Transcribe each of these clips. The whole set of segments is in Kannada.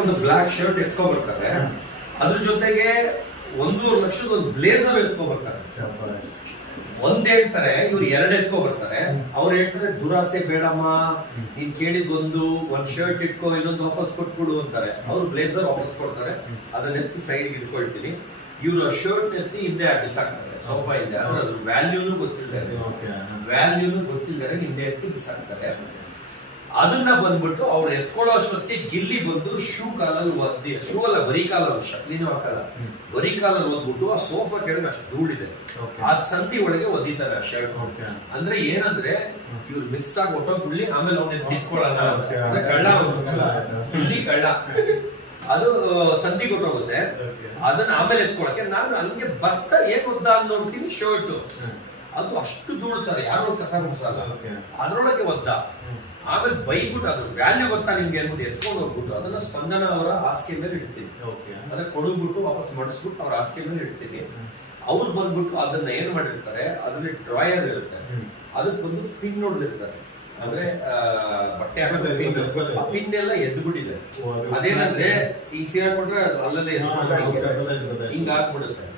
ಒಂದು ಬ್ಲಾಕ್ ಶರ್ಟ್ ಎತ್ಕೊ ಬರ್ತಾರೆ, ಅದ್ರ ಜೊತೆಗೆ 1.5 ಲಕ್ಷದ ಒಂದು ಬ್ಲೇಸರ್ ಎತ್ಕೊ ಬರ್ತಾರೆ. ಒಂದ್ ಹೇಳ್ತಾರೆ, ಇವ್ರು 2 ಎತ್ಕೊ ಬರ್ತಾರೆ. ಅವ್ರು ಹೇಳ್ತಾರೆ ದುರಾಸೆ ಬೇಡಮ್ಮ, ನೀನ್ ಕೇಳಿದೊಂದು ಶರ್ಟ್ ಇಟ್ಕೋ, ಇನ್ನೊಂದು ವಾಪಸ್ ಕೊಟ್ಬಿಡು ಅಂತಾರೆ. ಅವ್ರು ಬ್ಲೇಸರ್ ವಾಪಸ್ ಕೊಡ್ತಾರೆ, ಅದನ್ನ ಎತ್ತಿ ಸೈಡ್ ಇಟ್ಕೊಳ್ತೀನಿ. ಇವ್ರು ಶರ್ಟ್ ಎತ್ತಿ ಹಿಂದೆ ಬಿಸಾಕ್ತಾರೆ, ಸೋಫಾ ಹಿಂದೆ. ಅದ್ರ ವ್ಯಾಲ್ಯೂನು ಗೊತ್ತಿಲ್ಲದೆ ಹಿಂದೆ ಎತ್ತಿ ಬಿಸಾಕ್ತಾರೆ. ಅದನ್ನ ಬಂದ್ಬಿಟ್ಟು ಅವ್ರು ಎತ್ಕೊಳ್ಳೋ ಅಷ್ಟೊತ್ತಿಗೆ ಗಿಲ್ಲಿ ಬಂದು ಶೂ ಕಾಲಲ್ಲಿ ಒದ್ದಿ, ಶೂ ಅಲ್ಲ ಬರೀ ಕಾಲಲ್ಲಿ, ಶಕ್ಲಿನೂ ಹಾಕಲ್ಲ, ಬರೀ ಕಾಲಲ್ಲಿ ಓದ್ಬಿಟ್ಟು ಆ ಸೋಫಾ ಕೆಳಗೆ ಅಷ್ಟು ಧೂಳಿದೆ, ಆ ಸಂಧಿ ಒಳಗೆ ಒದ್ದಿದ್ದಾರೆ ಆ ಶರ್ಟ್. ಅಂದ್ರೆ ಏನಂದ್ರೆ ಇವ್ರು ಮಿಸ್ ಆಗಿ ಹೊಟ್ಟೋಗ್ಬಿಡ್ಲಿ, ಆಮೇಲೆ ಅವ್ನ ತಿಟ್ಕೊಳ್ಳಲ್ಲ, ಕಳ್ಳ ಇಲ್ಲಿ ಕಳ್ಳ. ಅದು ಸಂಧಿ ಕೊಟ್ಟೋಗುತ್ತೆ, ಅದನ್ನ ಆಮೇಲೆ ಎತ್ಕೊಳಕ್ಕೆ ನಾನು ಹಂಗೆ ಬರ್ತಾ ಏನ್ ಒದ್ದ ನೋಡ್ತೀನಿ ಶರ್ಟ್, ಅದು ಅಷ್ಟು ಧೂಳು ಸರ್, ಯಾರೋ ಕಸ ಮುಡ್ಸಲ್ಲ, ಅದ್ರೊಳಗೆ ಒದ್ದ. ಆಮೇಲೆ ಬೈಬಿಟ್ಟು ಅದ್ರ ವ್ಯಾಲ್ಯೂ ಗೊತ್ತಾ ನಿಮ್ಗೆ ಅಂದ್ಬಿಟ್ಟು ಎತ್ಕೊಂಡು ಹೋಗ್ಬಿಟ್ಟು ಅದನ್ನ ಸ್ಪಂದನ ಅವರ ಹಾಸಿಗೆ ಮೇಲೆ ಇಡ್ತೀನಿ. ಅದನ್ನ ಕೊಡಗ್ಬಿಟ್ಟು ವಾಪಸ್ ಮಡಿಸ್ಬಿಟ್ಟು ಅವ್ರ ಹಾಸಿಗೆ ಮೇಲೆ ಇಡ್ತೀನಿ. ಅವ್ರು ಬಂದ್ಬಿಟ್ಟು ಅದನ್ನ ಏನ್ ಮಾಡಿರ್ತಾರೆ, ಅದ್ರಲ್ಲಿ ಡ್ರಾಯರ್ ಇರುತ್ತೆ, ಅದಕ್ಕೊಂದು ಪಿನ್ ಹೊಡೆದಿರ್ತಾರೆ. ಅಂದ್ರೆ ಬಟ್ಟೆ ಆ ಪಿನ್ ಎಲ್ಲ ಎದ್ಬಿಟ್ಟಿದೆ. ಅದೇನಂದ್ರೆ ಈಗ ಸೇರ್ಕೊಂಡ್ರೆ ಅಲ್ಲದೆ ಹಿಂಗ ಹಾಕ್ಬಿಡುತ್ತೆ.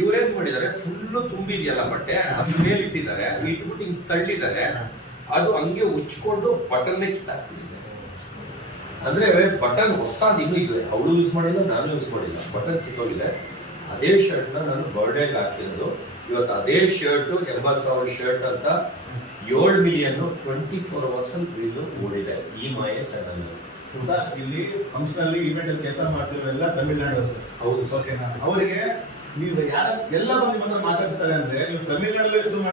ಇವ್ರೇನ್ ಮಾಡಿದ್ದಾರೆ, ಫುಲ್ಲು ತುಂಬಿದೆಯಲ್ಲ ಬಟ್ಟೆ, ಅದ್ರ ಮೇಲೆ ಇಟ್ಟಿದ್ದಾರೆ, ಇಟ್ಬಿಟ್ಟು ಹಿಂಗ್ ತಳ್ಳಿದ್ದಾರೆ. ಅದು ಹಂಗೆ ಉಚ್ಕೊಂಡು ಬಟನ್ ಕಿತ್ತಾಕ್ಬಿಟ್ಟಿದ್ದಾರೆ. ಅಂದ್ರೆ ಬಟನ್ ಹೊಸದು ಇನ್ನೂ ಇದೆ, ಅವಳು ಯೂಸ್ ಮಾಡಿಲ್ಲ, ನಾನು ಯೂಸ್ ಮಾಡಿಲ್ಲ, ಬಟನ್ ಕಿತ್ತೋಗಿದೆ. ಅದೇ ಶರ್ಟ್ ನಾನು ಬರ್ಡೇಗೆ ಹಾಕಿರೋದು. ಇವತ್ತು ಅದೇ ಶರ್ಟ್ 80,000 ಶರ್ಟ್ ಅಂತ 7 ಮಿಲಿಯನ್ 24 hours ಇದು ಓಡಿದೆ ಈ ಮಾಯೆ ಚಾನಲ್. ಇಲ್ಲಿ ಫಂಕ್ಷನ್ ಅಲ್ಲಿ ಇವೆಂಟ್ ಅಲ್ಲಿ ಕೆಲಸ ಮಾಡ್ತಿರೋರೆಲ್ಲ ತಮಿಳ್ನಾಡು ಸರ್. ಹೌದು ಓಕೆ, ಅವರಿಗೆ ನೀವು ಎಲ್ಲ ಬಂದು ಮಾತಾಡಿಸ್ತಾರೆ ಅಂದ್ರೆ ನೀವು ತಮಿಳ್ನಾಡಲ್ಲಿ